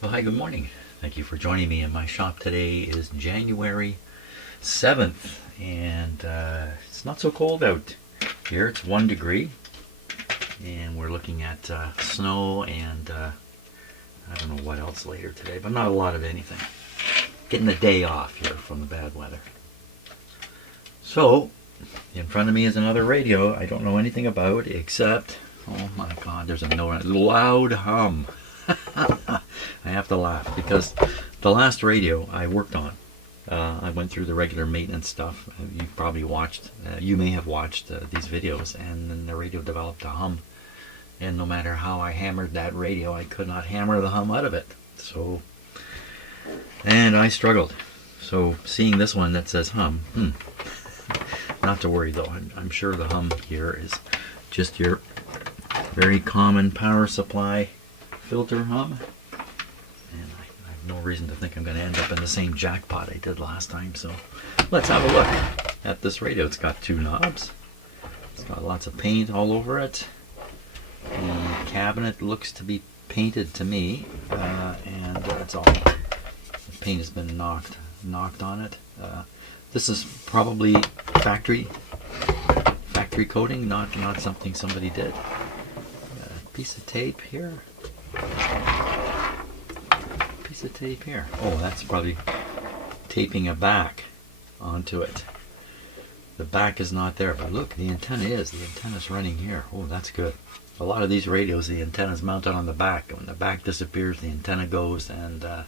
Well, hi, good morning. Thank you for joining me in my shop. Today is January 7th, and it's not so cold out here. It's 1 degree, and we're looking at snow and I don't know what else later today, but not a lot of anything. Getting the day off here from the bad weather. So, in front of me is another radio I don't know anything about except, oh my god, there's a loud hum. I have to laugh because the last radio I worked on, I went through the regular maintenance stuff. You probably watched, you may have watched these videos, and then the radio developed a hum. And no matter how I hammered that radio, I could not hammer the hum out of it. So, and I struggled. So seeing this one that says hum, not to worry though. I'm sure the hum here is just your very common power supply filter hum. And I have no reason to think I'm going to end up in the same jackpot I did last time. So let's have a look at this radio. It's got two knobs. It's got lots of paint all over it. The cabinet looks to be painted to me, and it's all, the paint has been knocked on it. This is probably factory coating, not something somebody did. A piece of tape here. Piece of tape here. Oh, that's probably taping a back onto it. The back is not there, but look, the antenna is. The antenna's running here. Oh, that's good. A lot of these radios, the antenna is mounted on the back. When the back disappears, the antenna goes, and the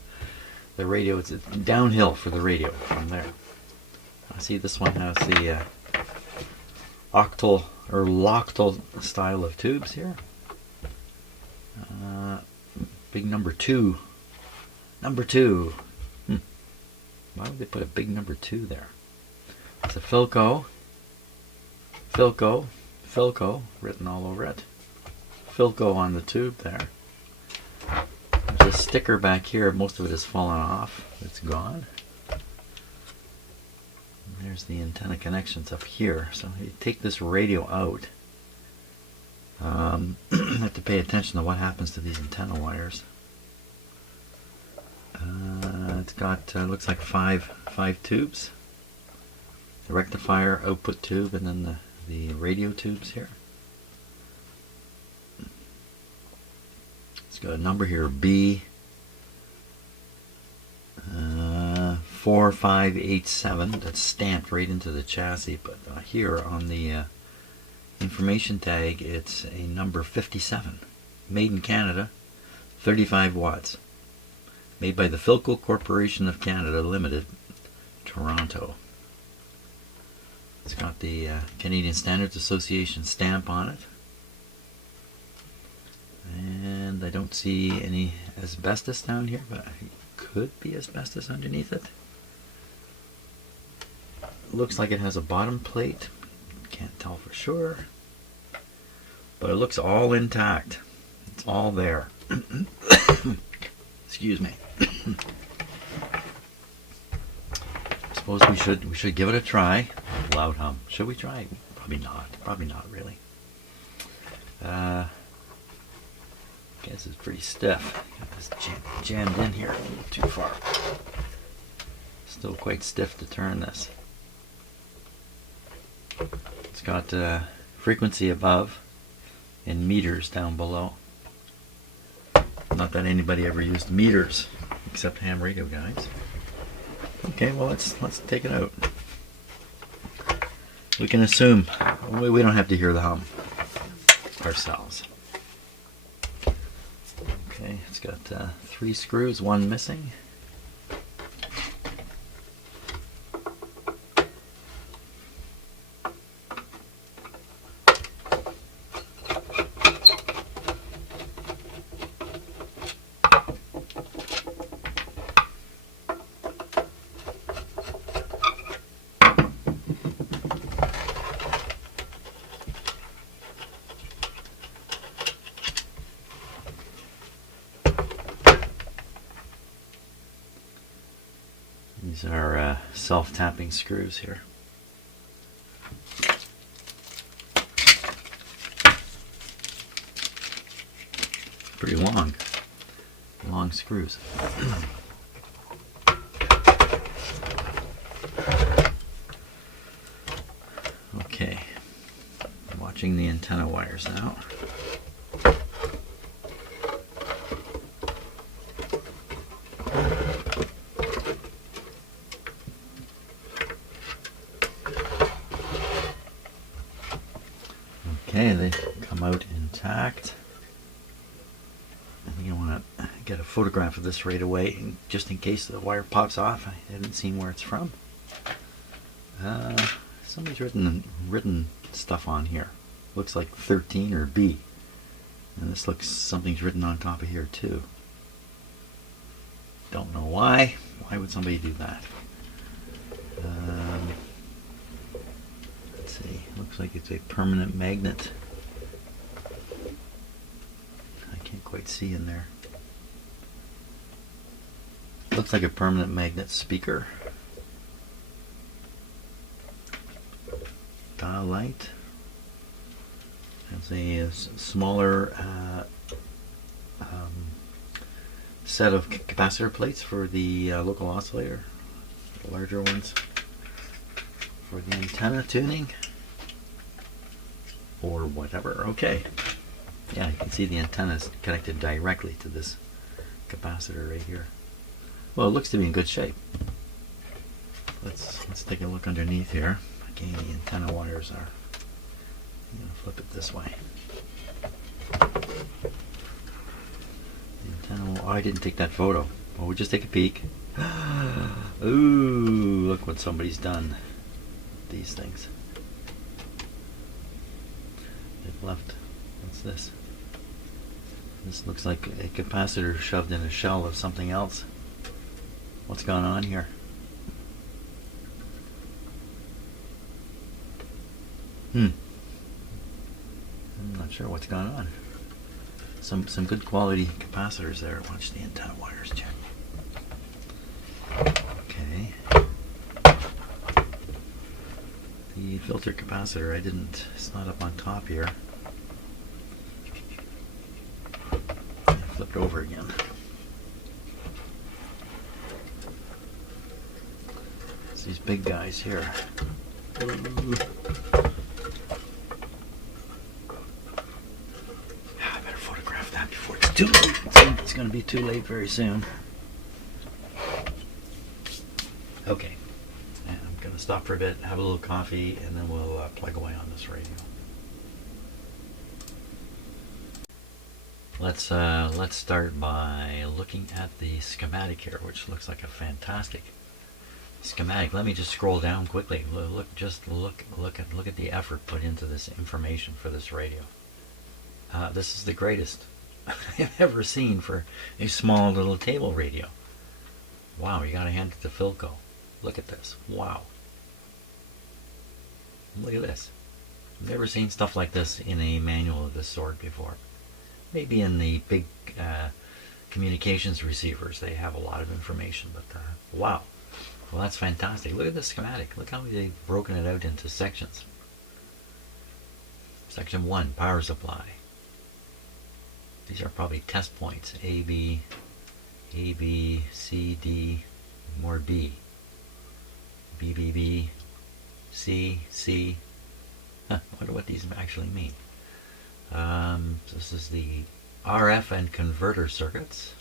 radio, it's downhill for the radio from there. I see this one has the octal or loctal style of tubes here. Big number 2. Number 2. Why would they put a big number 2 there? It's a Philco written all over it. Philco on the tube there. There's a sticker back here. Most of it has fallen off. It's gone. And there's the antenna connections up here. So you take this radio out. Have to pay attention to what happens to these antenna wires. It's got looks like five tubes. The rectifier output tube, and then the radio tubes here. It's got a number here, B 4587. That's stamped right into the chassis, but here on the information tag, it's a number 57. Made in Canada, 35 watts. Made by the Philco Corporation of Canada Limited, Toronto. It's got the Canadian Standards Association stamp on it. And I don't see any asbestos down here, but it could be asbestos underneath it. Looks like it has a bottom plate. Can't tell for sure. But it looks all intact. It's all there. Excuse me. Suppose we should give it a try. Loud hum. Should we try? Probably not. Probably not really. Guess it's pretty stiff. Got this jammed in here a little too far. Still quite stiff to turn this. It's got frequency above and meters down below. Not that anybody ever used meters except ham radio guys. Okay, well let's take it out. We can assume we don't have to hear the hum ourselves. Okay, it's got 3 screws, 1 missing. These are self-tapping screws here. Pretty long. long screws. Okay, I'm watching the antenna wires now. Okay, they come out intact. I think I want to get a photograph of this right away, just in case the wire pops off. I haven't seen where it's from. Somebody's written stuff on here. Looks like 13 or B. And this looks, something's written on top of here too. Don't know why. Why would somebody do that? Let's see. Looks like it's a permanent magnet. I can't quite see in there. Looks like a permanent magnet speaker. Dial light. Has a smaller set of capacitor plates for the local oscillator. The larger ones for the antenna tuning or whatever. Okay. Yeah, you can see the antenna is connected directly to this capacitor right here. Well, it looks to be in good shape. Let's take a look underneath here. Again, the antenna wires are. I'm going to flip it this way. The antenna. Oh, I didn't take that photo. Well, we'll just take a peek. Ooh, look what somebody's done. These things. They've left. What's this? This looks like a capacitor shoved in a shell of something else. What's going on here? I'm not sure what's going on. Some good quality capacitors there. Watch the antenna wires, check. Okay. The filter capacitor, it's not up on top here. I flipped over again. It's these big guys here. Ooh. I better photograph that before it's too late. It's going to be too late very soon. Okay. And I'm going to stop for a bit, have a little coffee, and then we'll plug away on this radio. Let's start by looking at the schematic here, which looks like a fantastic schematic. Let me just scroll down quickly. Look at the effort put into this information for this radio. This is the greatest I've ever seen for a small little table radio. Wow, you gotta hand it to Philco. Look at this. Wow. Look at this. I've never seen stuff like this in a manual of this sort before. Maybe in the big communications receivers they have a lot of information, but wow. Well, that's fantastic. Look at the schematic. Look how they've broken it out into sections. Section 1, power supply. These are probably test points. A, B, C, D, more B. B, B, B, C, C. I wonder what these actually mean. This is the RF and converter circuits.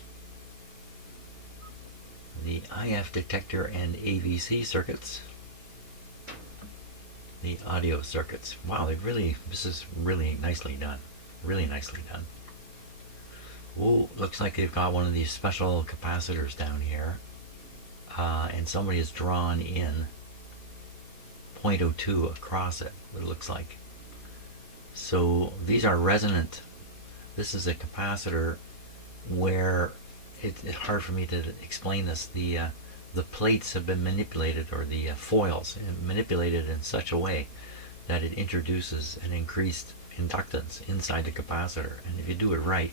The IF detector and AVC circuits. The audio circuits. Wow, this is really nicely done. Really nicely done. Oh, looks like they've got one of these special capacitors down here. And somebody has drawn in 0.02 across it, it looks like. So these are resonant. This is a capacitor where it's hard for me to explain this. The plates have been manipulated, or the foils manipulated in such a way that it introduces an increased inductance inside the capacitor. And if you do it right,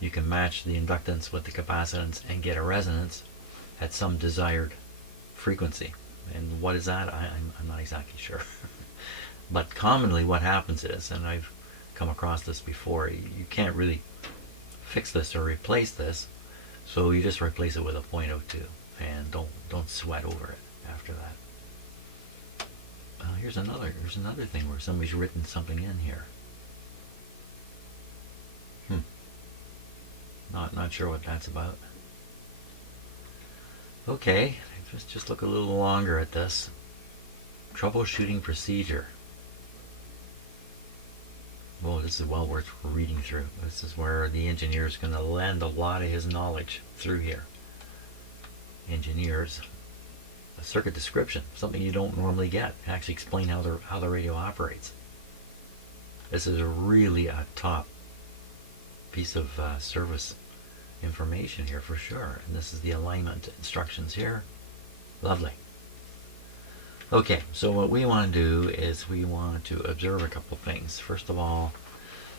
you can match the inductance with the capacitance and get a resonance at some desired frequency. And what is that? I'm not exactly sure. But commonly what happens is, and I've come across this before, you can't really fix this or replace this. So you just replace it with a .02 and don't sweat over it after that. Here's another thing where somebody's written something in here. Not sure what that's about. Okay, just look a little longer at this. Troubleshooting procedure. Well, this is well worth reading through. This is where the engineer is going to lend a lot of his knowledge through here. Engineers, a circuit description, something you don't normally get. Actually explain how the radio operates. This is really a top piece of service information here for sure. And this is the alignment instructions here. Lovely. Okay, so what we want to do is we want to observe a couple things. First of all,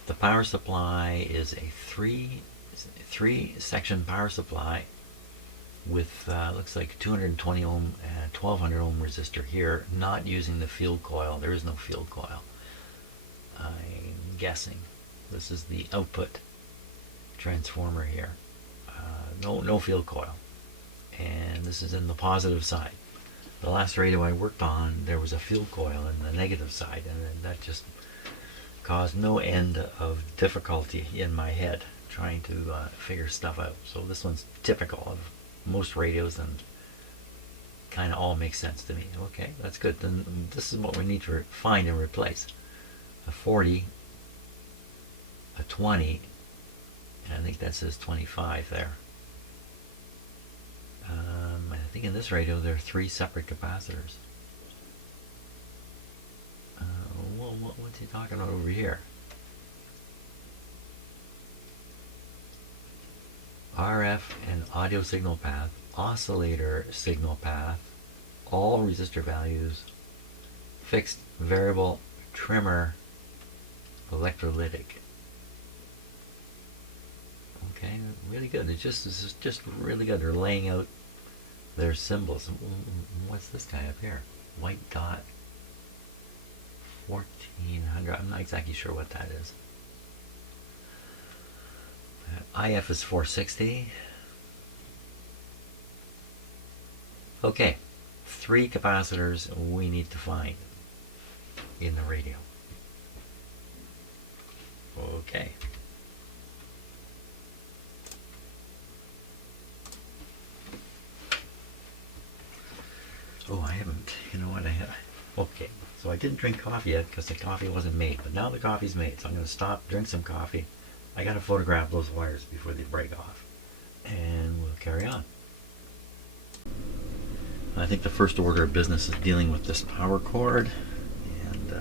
the power supply is a three section power supply with looks like 220 ohm and 1200 ohm resistor here, not using the field coil. There is no field coil. I'm guessing this is the output transformer here. No field coil, and this is in the positive side. The last radio I worked on, there was a field coil in the negative side, and that just caused no end of difficulty in my head trying to figure stuff out. So this one's typical of most radios and kind of all makes sense to me. Okay, that's good. Then this is what we need to find and replace. A 40, a 20, and I think that says 25 there. I think in this radio there are 3 separate capacitors. What's he talking about over here? RF and audio signal path, oscillator signal path, all resistor values, fixed, variable, trimmer, electrolytic. Okay, really good. This is just really good. They're laying out their symbols. What's this guy up here? White dot. 1400. I'm not exactly sure what that is. IF is 460. Okay, 3 capacitors we need to find in the radio. Okay. Oh, I haven't. You know what? Okay, so I didn't drink coffee yet because the coffee wasn't made. But now the coffee's made, so I'm going to stop, drink some coffee. I got to photograph those wires before they break off. And we'll carry on. I think the first order of business is dealing with this power cord. And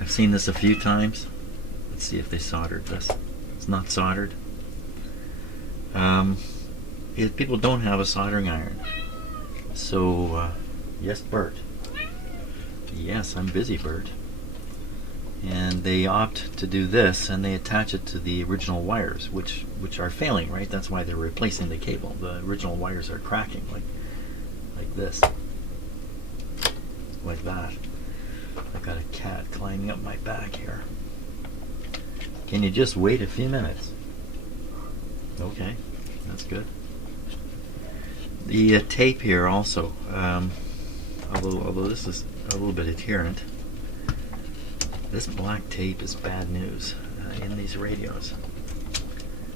I've seen this a few times. Let's see if they soldered this. It's not soldered. People don't have a soldering iron. So, yes, Bert. Yes, I'm busy, Bert. And they opt to do this, and they attach it to the original wires, which are failing, right? That's why they're replacing the cable. The original wires are cracking, like this, like that. I've got a cat climbing up my back here. Can you just wait a few minutes? Okay, that's good. The tape here also, although this is a little bit adherent, this black tape is bad news in these radios.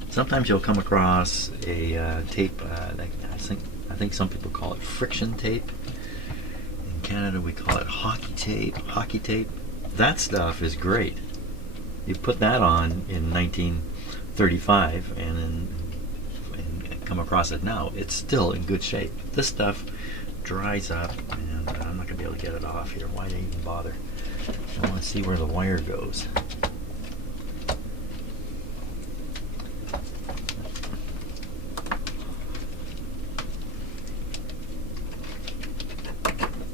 Sometimes you'll come across a tape, I think some people call it friction tape. In Canada we call it hockey tape. That stuff is great. You put that on in 1935 and come across it now, it's still in good shape. This stuff dries up, and I'm not going to be able to get it off here. Why even bother? I want to see where the wire goes.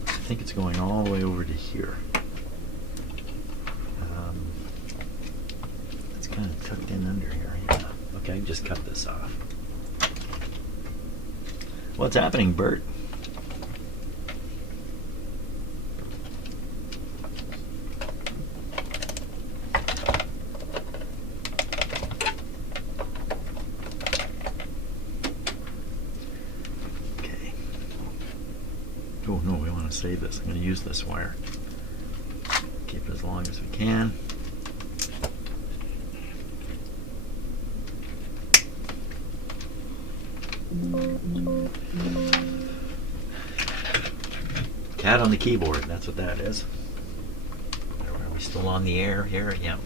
I think it's going all the way over to here. It's kind of tucked in under here. Yeah. Okay, just cut this off. What's happening, Bert? Oh no, we want to save this. I'm going to use this wire. Keep it as long as we can. Cat on the keyboard, that's what that is. Are we still on the air here? Yeah.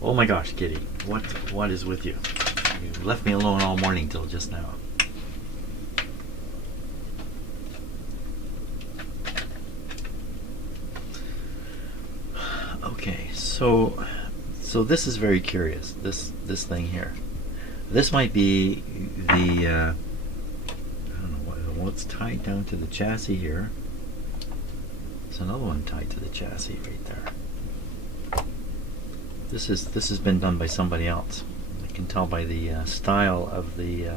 Oh my gosh, Kitty, what is with you? You left me alone all morning till just now. Okay, so this is very curious. This thing here. This might be the I don't know what's tied down to the chassis here. There's another one tied to the chassis right there. This has been done by somebody else. I can tell by the style of the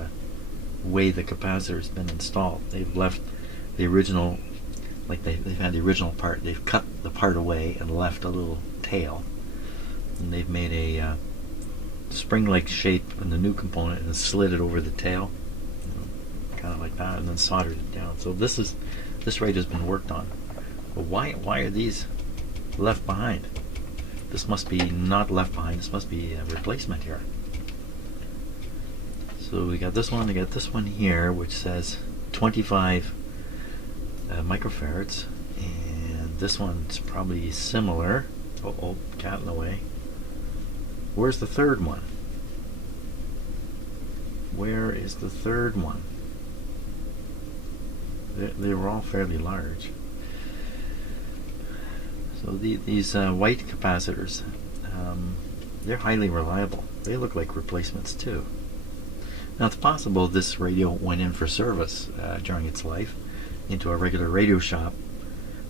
way the capacitor has been installed. They've left the original, like they've had the original part. They've cut the part away and left a little tail, and they've made a spring-like shape in the new component and slid it over the tail, kind of like that, and then soldered it down. So this radio has been worked on. But why are these left behind? This must be not left behind. This must be a replacement here. So we got this one. We got this one here, which says 25 microfarads, and this one's probably similar. Oh, cat in the way. Where's the third one? Where is the third one? They were all fairly large. So these white capacitors, they're highly reliable. They look like replacements too. Now it's possible this radio went in for service during its life into a regular radio shop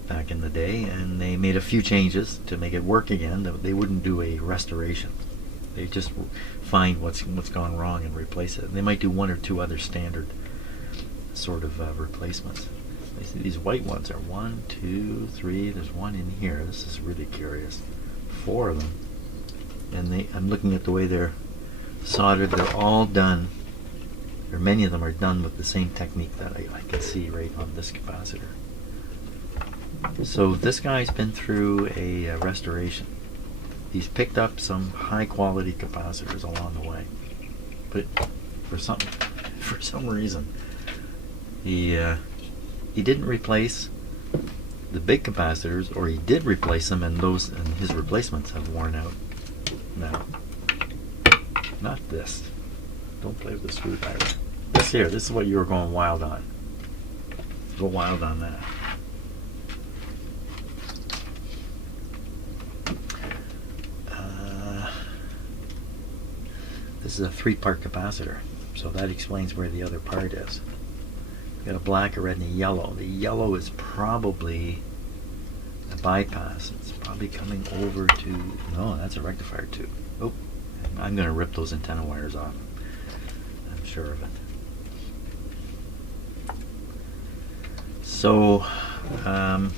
back in the day, and they made a few changes to make it work again. They wouldn't do a restoration. They just find what's gone wrong and replace it. And they might do one or two other standard sort of replacements. These white ones are 1, 2, 3. There's one in here. This is really curious. 4 of them, and I'm looking at the way they're soldered. They're all done. Or many of them are done with the same technique that I can see right on this capacitor. So this guy's been through a restoration. He's picked up some high quality capacitors along the way, but for some reason he didn't replace the big capacitors, or he did replace them, and his replacements have worn out now. Not this. Don't play with the screwdriver. This here. This is what you were going wild on. Go wild on that. This is a 3-part capacitor, so that explains where the other part is. We've got a black, a red, and a yellow. The yellow is probably a bypass. It's probably coming over to... No, that's a rectifier tube. Oh, I'm going to rip those antenna wires off. I'm sure of it. So, and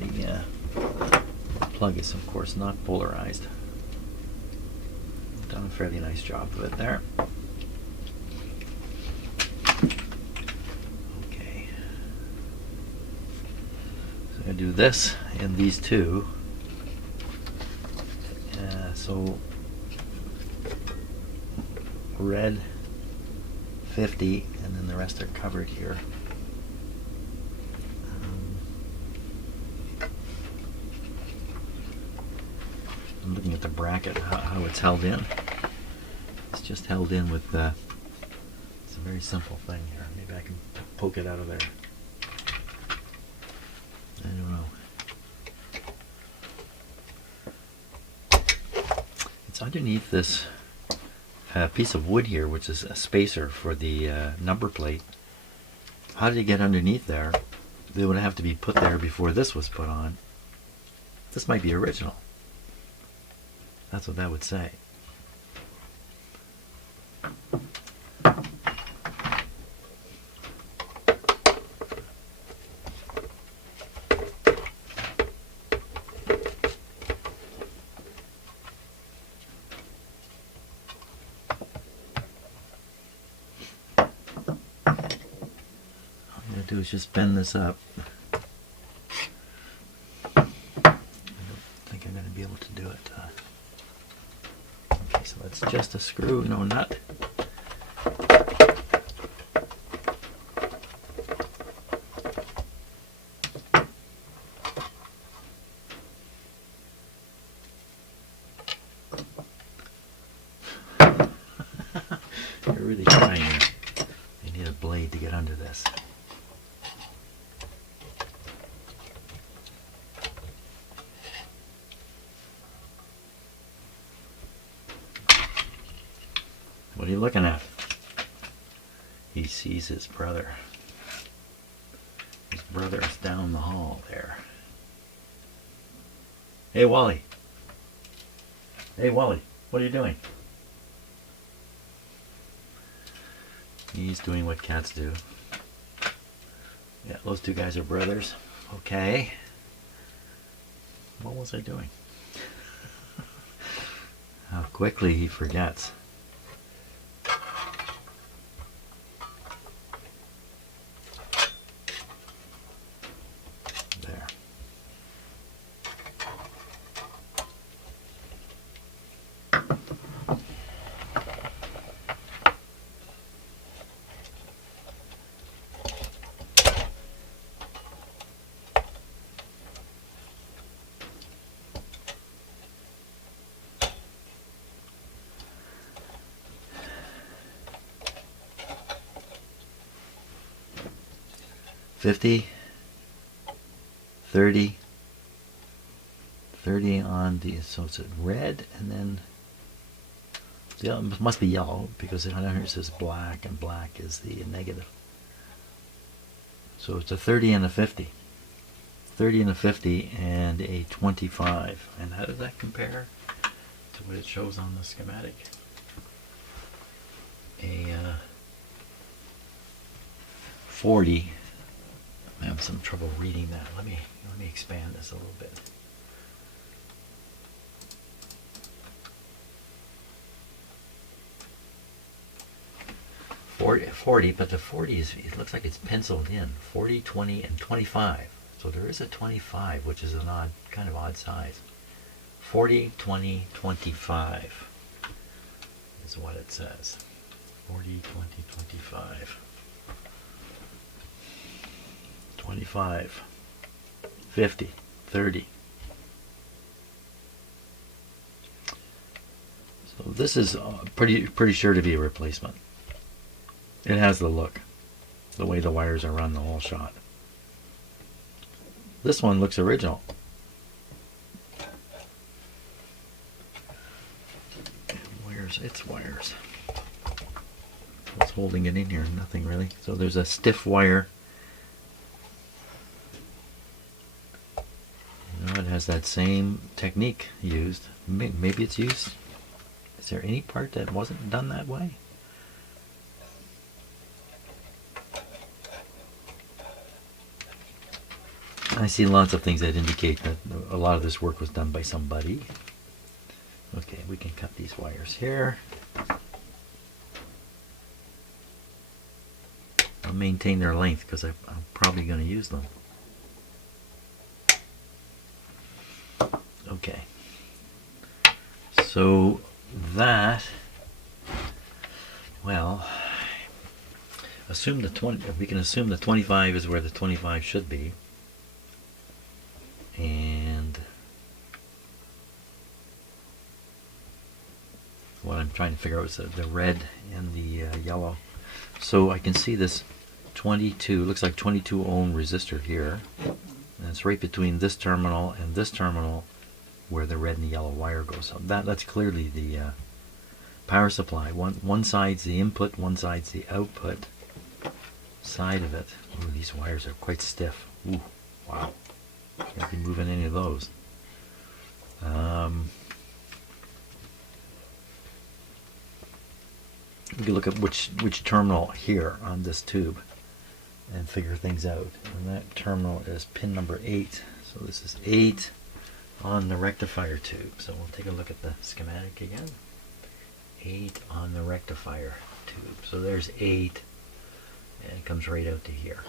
the plug is, of course, not polarized. Done a fairly nice job of it there. Okay. So I'm going to do this and these two. So red 50, and then the rest are covered here. I'm looking at the bracket, how it's held in. It's just held in with it's a very simple thing here. Maybe I can poke it out of there. I don't know. It's underneath this piece of wood here, which is a spacer for the number plate. How did it get underneath there? They would have to be put there before this was put on. This might be original. That's what that would say. do is just bend this up. I don't think I'm going to be able to do it. Okay, so that's just a screw, no nut. You're really trying here. You need a blade to get under this. What are you looking at? He sees his brother. His brother is down the hall there. Hey, Wally. Hey, Wally. What are you doing? He's doing what cats do. Yeah, those two guys are brothers. Okay. What was I doing? How quickly he forgets. There. $50, $30, $30 on the, so it's red, and then it must be yellow because it here says black, and black is the negative. So it's a 30 and a 50. 30 and a 50 and a 25. And how does that compare to what it shows on the schematic? A 40. I'm having some trouble reading that. Let me expand this a little bit. Forty, but the 40 is, it looks like it's penciled in. 40, 20, and 25. So there is a 25, which is an odd, kind of odd size. 40, 20, 25 is what it says. 40, 20, 25. 25, 50, 30. So this is pretty sure to be a replacement. It has the look, the way the wires are run the whole shot. This one looks original. Where's its wires? What's holding it in here? Nothing really. So there's a stiff wire. It has that same technique used. Maybe it's used. Is there any part that wasn't done that way? I see lots of things that indicate that a lot of this work was done by somebody. Okay, we can cut these wires here. I'll maintain their length because I'm probably going to use them. Okay, so that, well, assume the 20. We can assume the 25 is where the 25 should be, and what I'm trying to figure out is the red and the yellow. So I can see this 22. Looks like 22 ohm resistor here, and it's right between this terminal and this terminal, where the red and the yellow wire goes. So that's clearly the power supply. One side's the input, one side's the output side of it. Ooh, these wires are quite stiff. Ooh, wow. Can't be moving any of those. We can look at which terminal here on this tube and figure things out. And that terminal is pin number 8. So this is 8 on the rectifier tube. So we'll take a look at the schematic again. 8 on the rectifier tube. So there's 8, and it comes right out to here.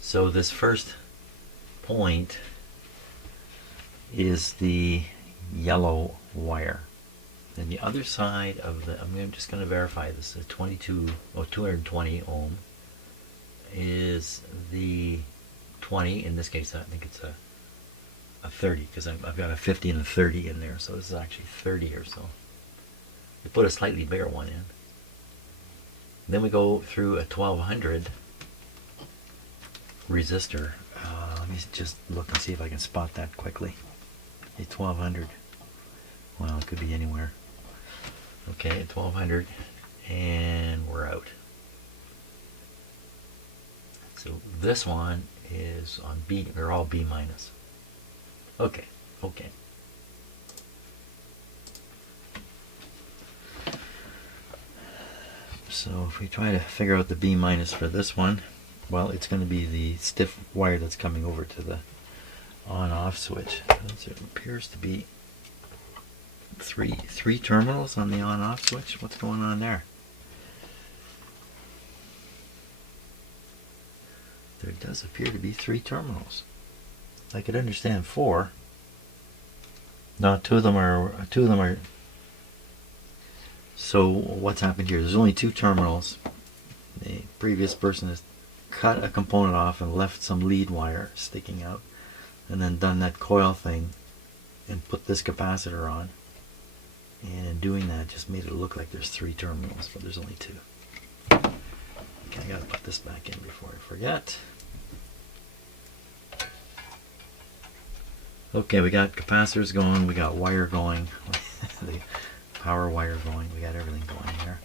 So this first point is the yellow wire. Then the other side of the, I'm just going to verify this, the 220 ohm is the 20. In this case, I think it's a 30, because I've got a 50 and a 30 in there, so this is actually 30 or so. We put a slightly bigger one in. Then we go through a 1200 resistor. Let me just look and see if I can spot that quickly. A 1200. Well, it could be anywhere. Okay, 1200, and we're out. So this one is on B. They're all B minus. Okay, okay. So if we try to figure out the B minus for this one, well, it's going to be the stiff wire that's coming over to the on-off switch. There appears to be three terminals on the on-off switch. What's going on there? There does appear to be 3 terminals. I could understand 4. No, two of them are. So what's happened here? There's only 2 terminals. The previous person has cut a component off and left some lead wire sticking out, and then done that coil thing and put this capacitor on. And in doing that, just made it look like there's 3 terminals, but there's only 2. Okay, I gotta put this back in before I forget. Okay, we got capacitors going, we got wire going, the power wire going, we got everything going here.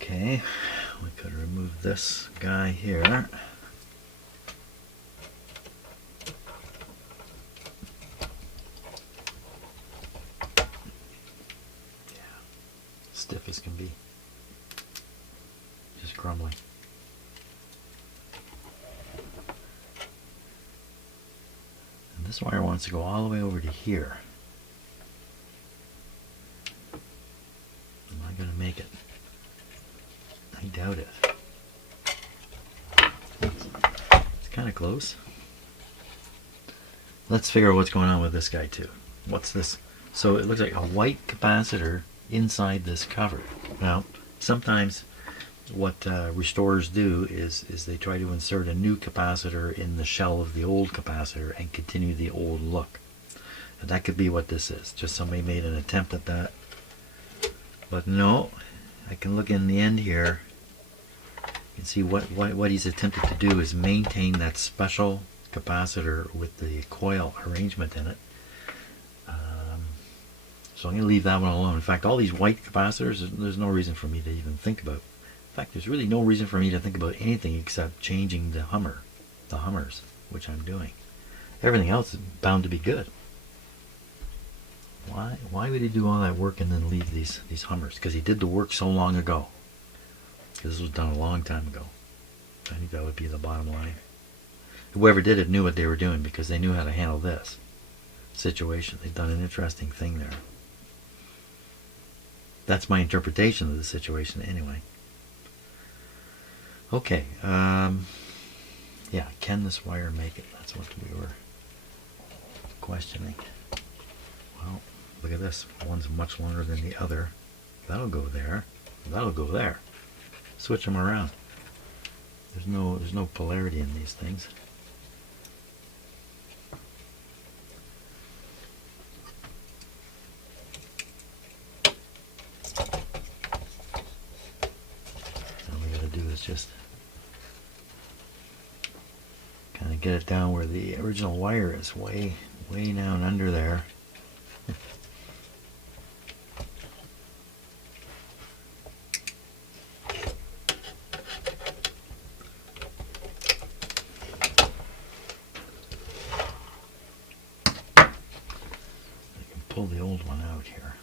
Okay, we could remove this guy here. Yeah, stiff as can be. Just crumbling. And this wire wants to go all the way over to here. Am I going to make it? I doubt it. It's kind of close. Let's figure out what's going on with this guy too. What's this? So it looks like a white capacitor inside this cover. Now, sometimes what restorers do is they try to insert a new capacitor in the shell of the old capacitor and continue the old look. And that could be what this is. Just somebody made an attempt at that. But no, I can look in the end here. You can see what he's attempted to do is maintain that special capacitor with the coil arrangement in it. So I'm going to leave that one alone. In fact, all these white capacitors, there's no reason for me to even think about. In fact, there's really no reason for me to think about anything except changing the hummers, which I'm doing. Everything else is bound to be good. Why would he do all that work and then leave these hummers? Because he did the work so long ago. This was done a long time ago. I think that would be the bottom line. Whoever did it knew what they were doing because they knew how to handle this situation. They've done an interesting thing there. That's my interpretation of the situation anyway. Okay. Yeah, can this wire make it? That's what we were questioning. Well, look at this. One's much longer than the other. That'll go there. That'll go there. Switch them around. There's no polarity in these things. Kind of get it down where the original wire is, way down under there. Pull the old one out here.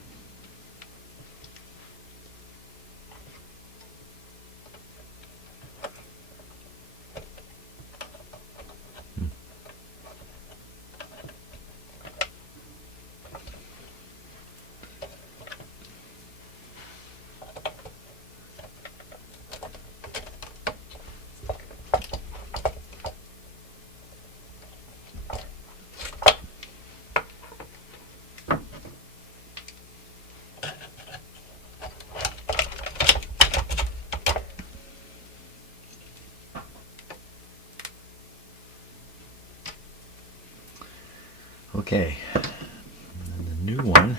Okay, and then the new one,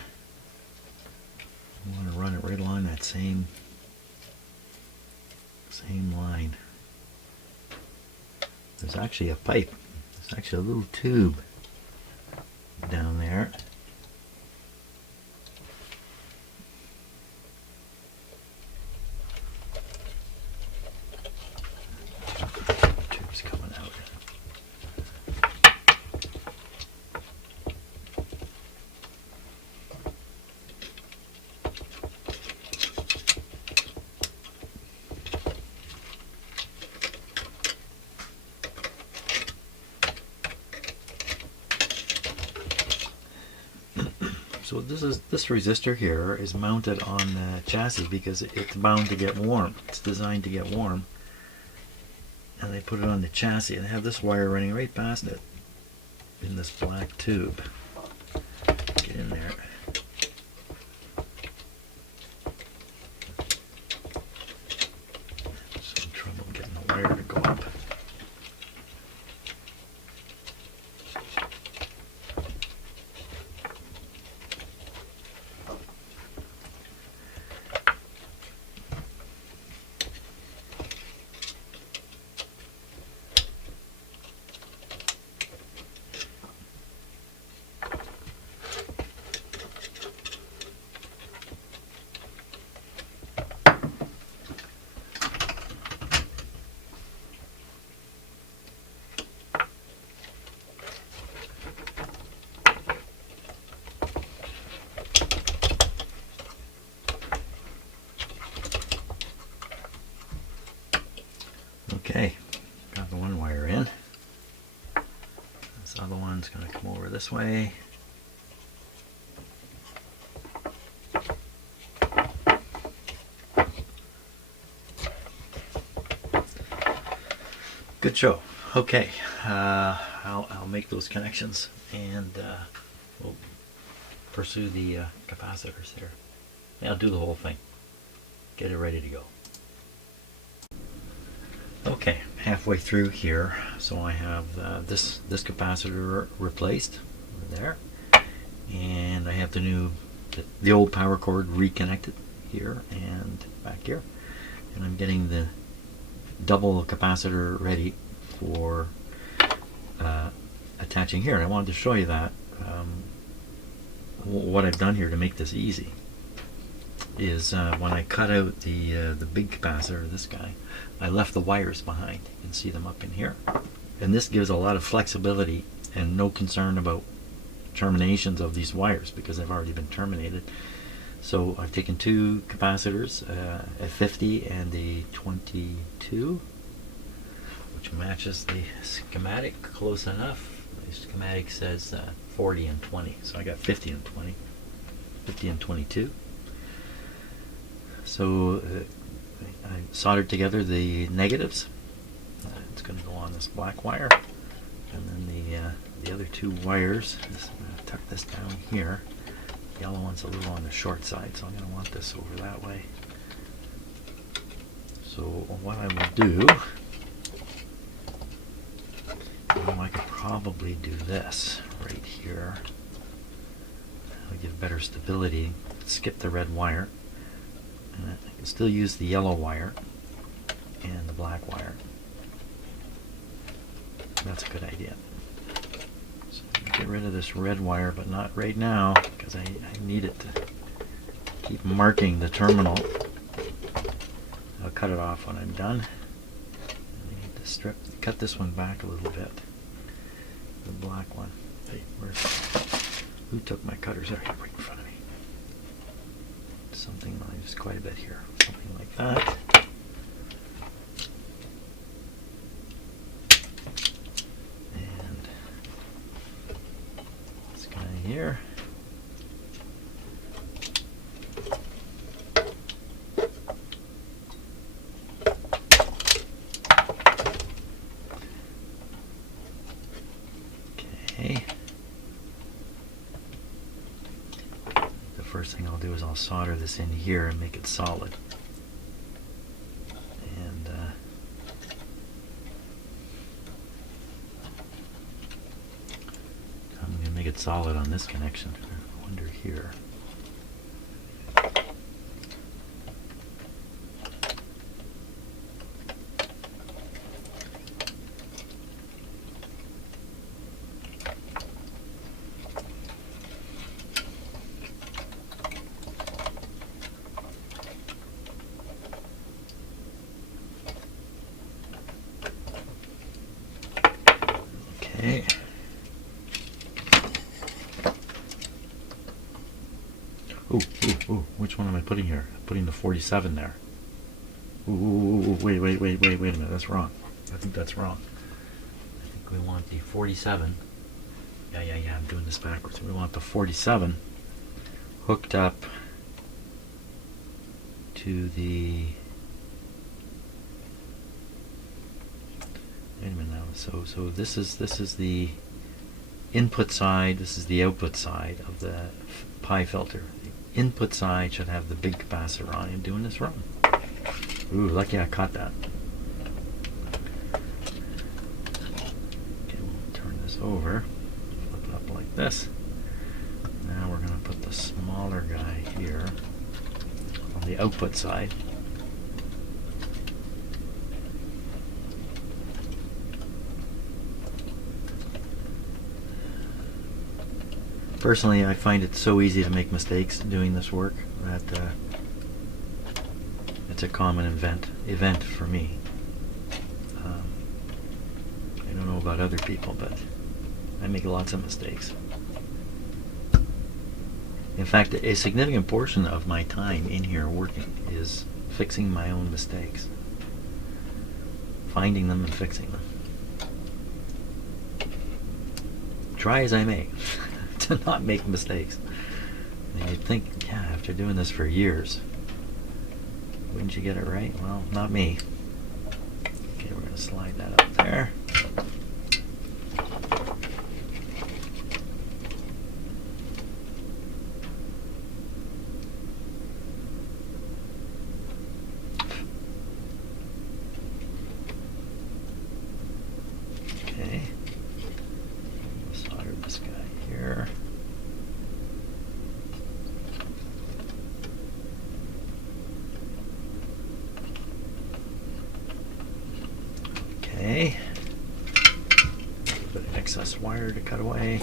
I want to run it right along that same line. There's actually a pipe. There's actually a little tube down there. Tube's coming out. So this resistor here is mounted on the chassis because it's bound to get warm. It's designed to get warm. And they put it on the chassis and they have this wire running right past it in this black tube. Get in there. Some trouble getting the wire to go up. Okay, got the one wire in. This other one's going to come over this way. Good show. Okay, I'll make those connections and we'll pursue the capacitors there. Yeah, I'll do the whole thing. Get it ready to go. Okay, halfway through here, so I have this capacitor replaced there, and I have the old power cord reconnected here and back here, and I'm getting the double capacitor ready for attaching here. And I wanted to show you that what I've done here to make this easy is when I cut out the big capacitor, this guy, I left the wires behind. You can see them up in here, and this gives a lot of flexibility and no concern about terminations of these wires because they've already been terminated. So I've taken two capacitors, a 50 and a 22, which matches the schematic close enough. The schematic says 40 and 20, so I got 50 and 20, 50 and 22. So I soldered together the negatives. It's going to go on this black wire, and then the other two wires. I'm going to tuck this down here. The yellow one's a little on the short side, so I'm going to want this over that way. So what I will do, I could probably do this right here. I'll give better stability. Skip the red wire. And I can still use the yellow wire and the black wire. That's a good idea. So get rid of this red wire, but not right now, because I need it to keep marking the terminal. I'll cut it off when I'm done. I need to cut this one back a little bit. The black one. Hey, who took my cutters? There, right in front of me. Something, just quite a bit here. Something like that. And this guy here. Okay. The first thing I'll do is I'll solder this in here and make it solid. And I'm going to make it solid on this connection. I wonder here. Okay. Ooh, which one am I putting here? I'm putting the 47 there. Ooh, wait a minute, that's wrong. I think that's wrong. I think we want the 47. Yeah, I'm doing this backwards. We want the 47 hooked up to the... Wait a minute now. So this is the input side, this is the output side of the pi filter. The input side should have the big capacitor on. I'm doing this wrong. Ooh, lucky I caught that. Okay, we'll turn this over, flip it up like this. Now we're going to put the smaller guy here on the output side. Personally, I find it so easy to make mistakes doing this work that it's a common event for me. I don't know about other people, but I make lots of mistakes. In fact, a significant portion of my time in here working is fixing my own mistakes, finding them and fixing them. Try as I may to not make mistakes. And you'd think, yeah, after doing this for years, wouldn't you get it right? Well, not me. Okay, we're going to slide that up there. Okay. We'll solder this guy here. Okay. A little bit of excess wire to cut away.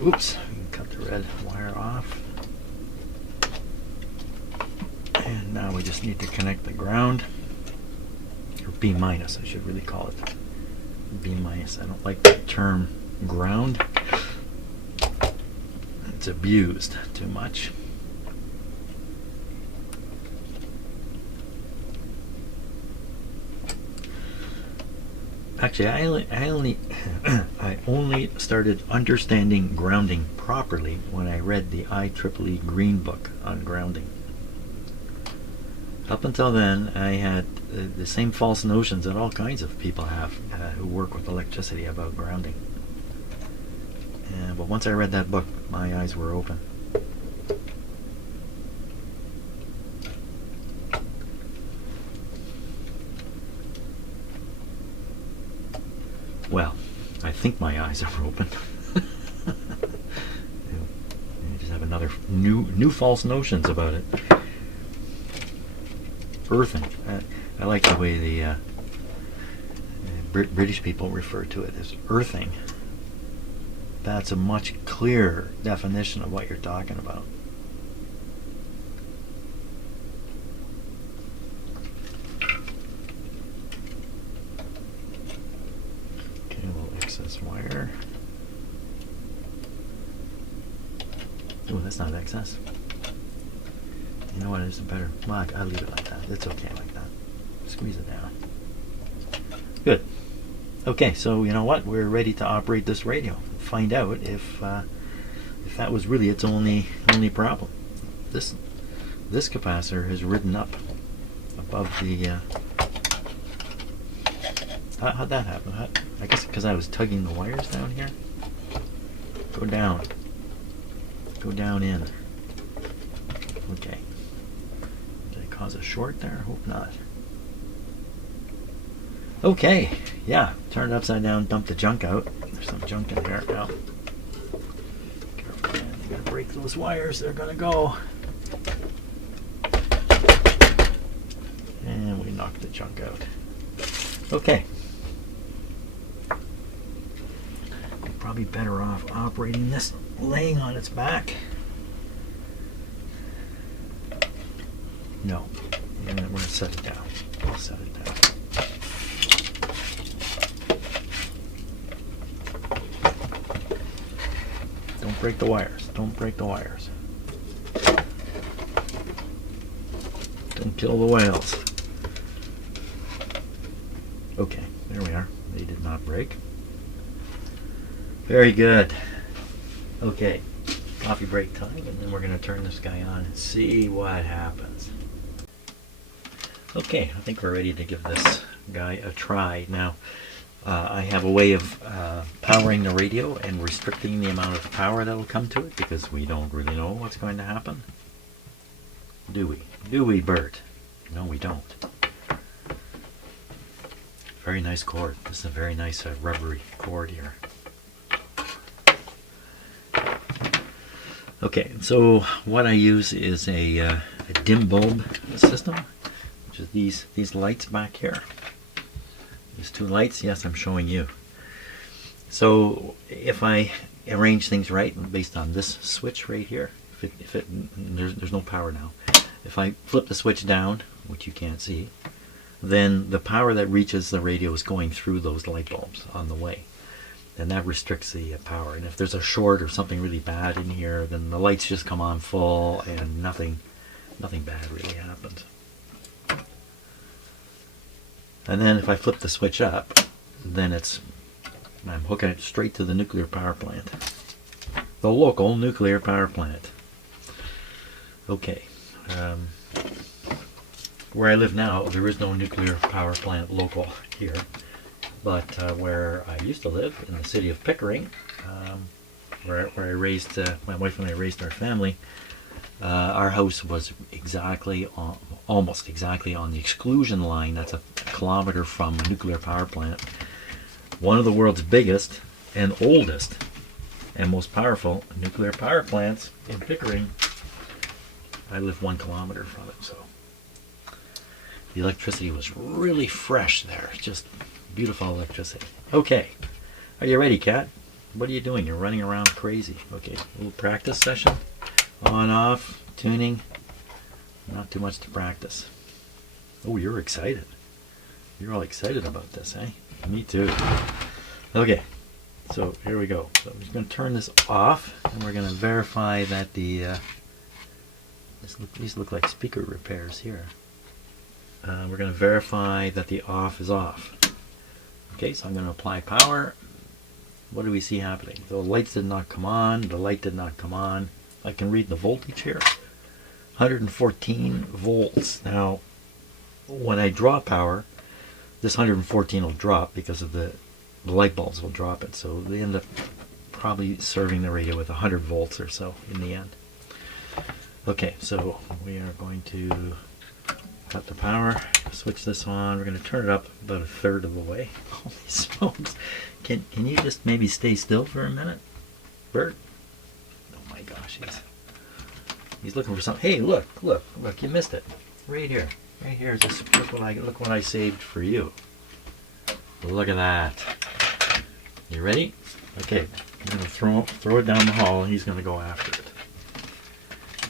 Oops, we can cut the red wire off. And now we just need to connect the ground, or B minus, I should really call it B minus. I don't like the term ground. It's abused too much. Actually, I only started understanding grounding properly when I read the IEEE Green Book on grounding. Up until then, I had the same false notions that all kinds of people have who work with electricity about grounding. But once I read that book, my eyes were open. Well, I think my eyes are open. I just have another new false notions about it. Earthing. I like the way the British people refer to it as earthing. That's a much clearer definition of what you're talking about. Okay, a little excess wire. Oh, that's not excess. You know what? It's better. Well, I'll leave it like that. It's okay like that. Squeeze it down. Good. Okay, so you know what? We're ready to operate this radio. Find out if that was really its only problem. This capacitor has ridden up above the. How'd that happen? I guess because I was tugging the wires down here. Go down. Go down in. Okay. Did I cause a short there? Hope not. Okay, yeah, turn it upside down, dump the junk out. There's some junk in there now. Careful, man, you gotta break those wires, they're gonna go. And we knocked the junk out. Okay. You're probably better off operating this laying on its back. No, we're gonna set it down. We'll set it down. Don't break the wires. Don't break the wires. Don't kill the whales. Okay, there we are. They did not break. Very good. Okay, coffee break time, and then we're going to turn this guy on and see what happens. Okay, I think we're ready to give this guy a try. Now, I have a way of powering the radio and restricting the amount of power that will come to it because we don't really know what's going to happen. Do we? Do we, Bert? No, we don't. Very nice cord. This is a very nice rubbery cord here. Okay, so what I use is a dim bulb system, which is these lights back here. These two lights, yes, I'm showing you. So if I arrange things right, based on this switch right here, there's no power now. If I flip the switch down, which you can't see, then the power that reaches the radio is going through those light bulbs on the way. And that restricts the power. And if there's a short or something really bad in here, then the lights just come on full and nothing bad really happens. And then if I flip the switch up, then I'm hooking it straight to the nuclear power plant. The local nuclear power plant. Okay. Where I live now, there is no nuclear power plant local here. But where I used to live, in the city of Pickering, where I raised, my wife and I raised our family, our house was almost exactly on the exclusion line. That's a kilometer from a nuclear power plant. One of the world's biggest and oldest and most powerful nuclear power plants in Pickering. I live 1 kilometer from it, so the electricity was really fresh there. Just beautiful electricity. Okay, are you ready, Kat? What are you doing? You're running around crazy. Okay, a little practice session. On, off, tuning. Not too much to practice. Oh, you're excited. You're all excited about this, eh? Me too. Okay, so here we go. So I'm just going to turn this off, and we're going to verify that these look like speaker repairs here. We're going to verify that the off is off. Okay, so I'm going to apply power. What do we see happening? The lights did not come on. The light did not come on. I can read the voltage here. 114 volts. Now, when I draw power, this 114 will drop because of the light bulbs will drop it. So they end up probably serving the radio with 100 volts or so in the end. Okay, so we are going to cut the power, switch this on. We're going to turn it up about a third of the way. Holy smokes. Can you just maybe stay still for a minute, Bert? Oh my gosh, he's looking for something. Hey, look, you missed it. Right here. Right here is this. Look what I saved for you. Look at that. You ready? Okay, I'm going to throw it down the hall and he's going to go after it.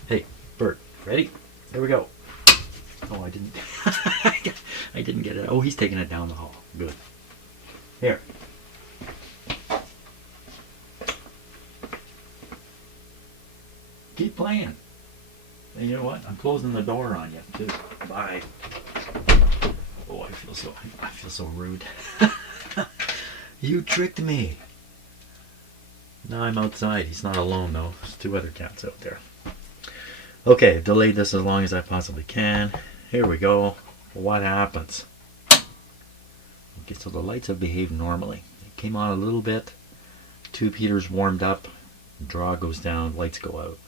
Hey, Bert, ready? Here we go. Oh, I didn't. I didn't get it. Oh, he's taking it down the hall. Good. Here. Keep playing. And you know what? I'm closing the door on you too. Bye. Oh, I feel so rude. You tricked me. Now I'm outside. He's not alone though. There's 2 other cats out there. Okay, I've delayed this as long as I possibly can. Here we go. What happens? Okay, so the lights have behaved normally. It came on a little bit. Tube heaters warmed up. Draw goes down. Lights go out.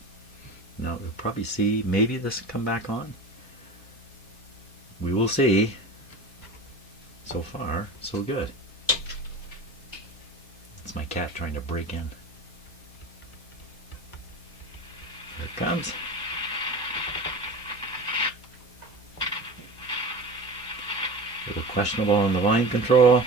Now you'll probably see maybe this come back on. We will see. So far, so good. It's my cat trying to break in. Here it comes. A little questionable on the volume control.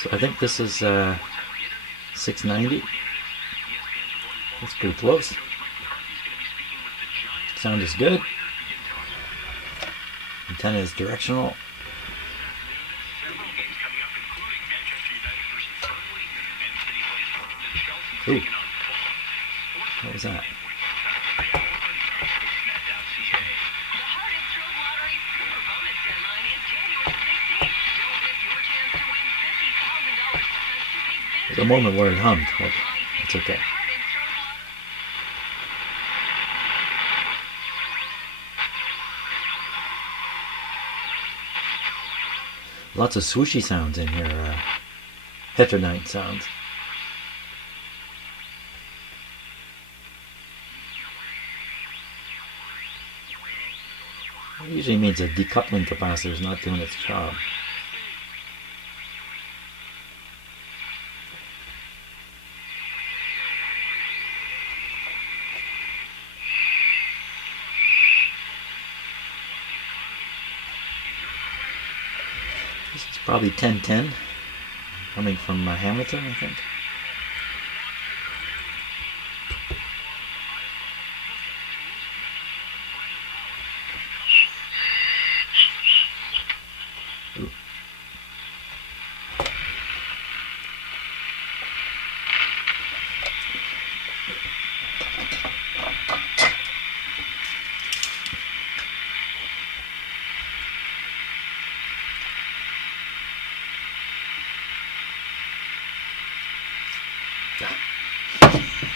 So I think this is 690. That's pretty close. Sound is good. Antenna is directional. Ooh. What was that? There's a moment where it hummed, but it's okay. Lots of swooshy sounds in here, heterodyne sounds. It usually means a decoupling capacitor is not doing its job. This is probably 1010, coming from Hamilton, I think. Ooh.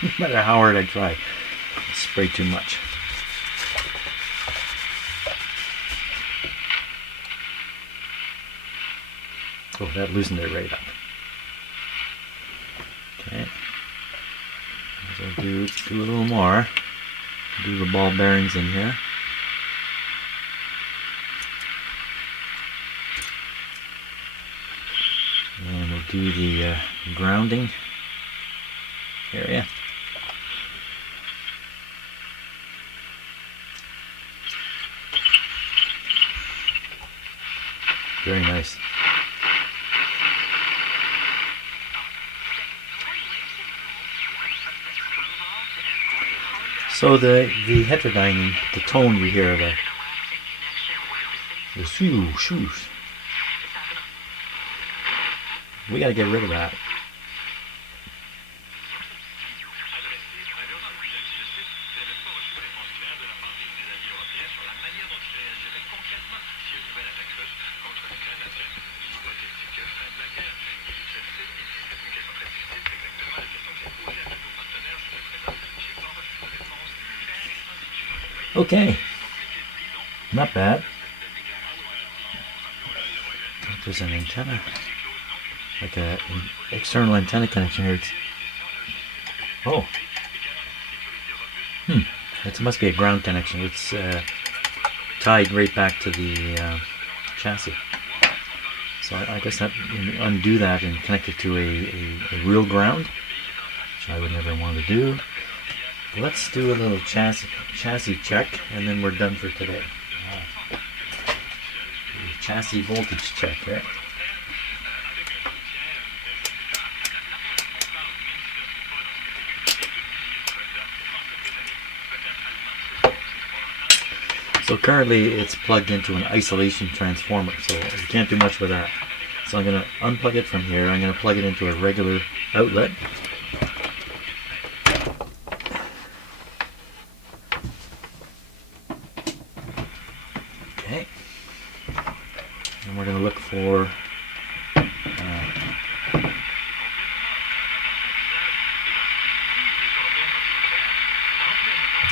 No matter how hard I try, I spray too much. Oh, that loosened it right up. Okay. So do a little more. Do the ball bearings in here. And we'll do the grounding area. Very nice. So the heterodyne, the tone you hear, the swoosh, we got to get rid of that. Okay, not bad. there's an antenna, like an external antenna connection here. Oh, it must be a ground connection. It's tied right back to the chassis. So I guess that undo that and connect it to a real ground, which I would never want to do. Let's do a little chassis check, and then we're done for today. Chassis voltage check, right? So currently it's plugged into an isolation transformer, so you can't do much with that. So I'm going to unplug it from here. I'm going to plug it into a regular outlet. Okay. And we're going to look for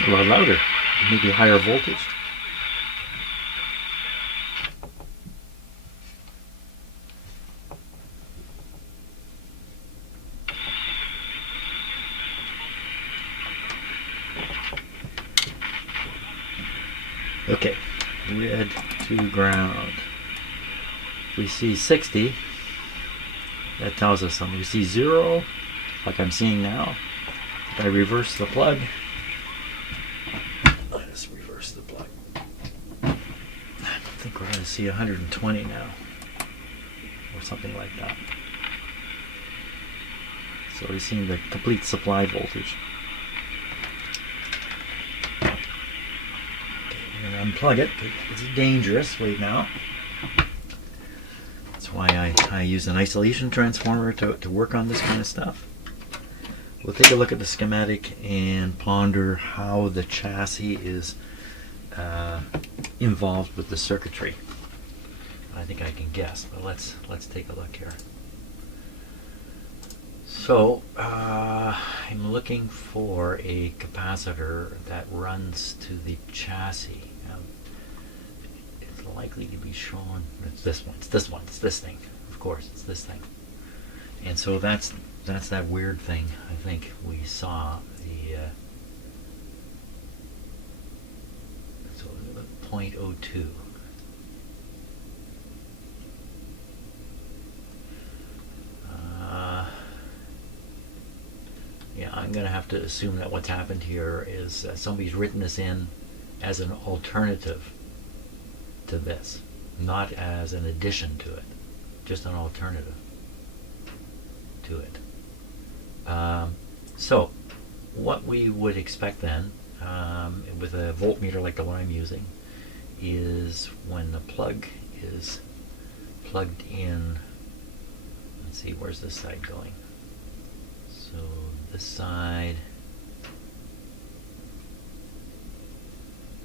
a lot louder, maybe higher voltage. Okay, red to ground. If we see 60, that tells us something. We see 0, like I'm seeing now. If I reverse the plug, let us reverse the plug. I think we're going to see 120 now, or something like that. So we're seeing the complete supply voltage. Unplug it. It's dangerous right now. That's why I use an isolation transformer to work on this kind of stuff. We'll take a look at the schematic and ponder how the chassis is involved with the circuitry. I think I can guess, but let's take a look here. So I'm looking for a capacitor that runs to the chassis. It's likely to be shown. It's this one. It's this one. It's this thing. Of course, it's this thing. And so that's that weird thing. I think we saw the so 0.02. Yeah, I'm going to have to assume that what's happened here is somebody's written this in as an alternative to this, not as an addition to it, just an alternative to it. So what we would expect then with a voltmeter like the one I'm using is when the plug is plugged in, let's see, where's this side going? So this side,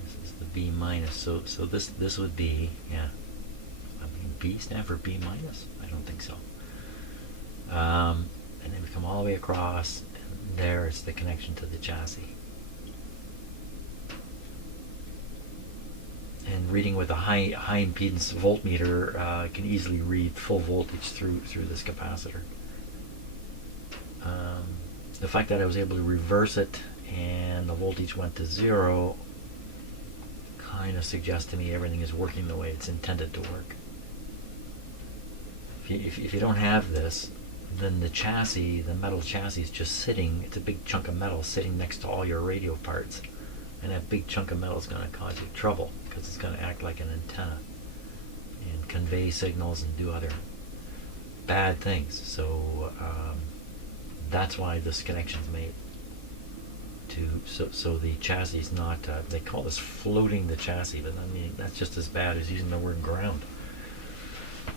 this is the B minus. So this would be, yeah. I mean, B stand for B minus? I don't think so. And then we come all the way across, and there is the connection to the chassis. And reading with a high impedance voltmeter can easily read full voltage through this capacitor. The fact that I was able to reverse it and the voltage went to 0 kind of suggests to me everything is working the way it's intended to work. If you don't have this, then the chassis, the metal chassis, is just sitting. It's a big chunk of metal sitting next to all your radio parts, and that big chunk of metal is going to cause you trouble because it's going to act like an antenna and convey signals and do other bad things. So that's why this connection's made. So the chassis is not. They call this floating the chassis, but I mean that's just as bad as using the word ground.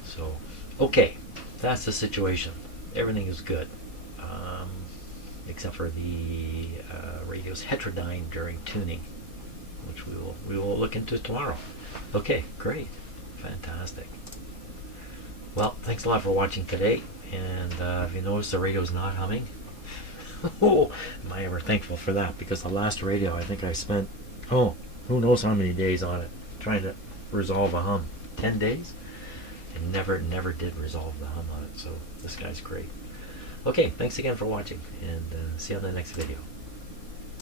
So okay, that's the situation. Everything is good, except for the radio's heterodyne during tuning, which we will look into tomorrow. Okay, great, fantastic. Well, thanks a lot for watching today. And if you notice the radio's not humming, oh, am I ever thankful for that, because the last radio I think I spent, who knows how many days on it trying to resolve a hum. 10 days? and never did resolve the hum on it. So this guy's great. Okay, thanks again for watching, and see you on the next video.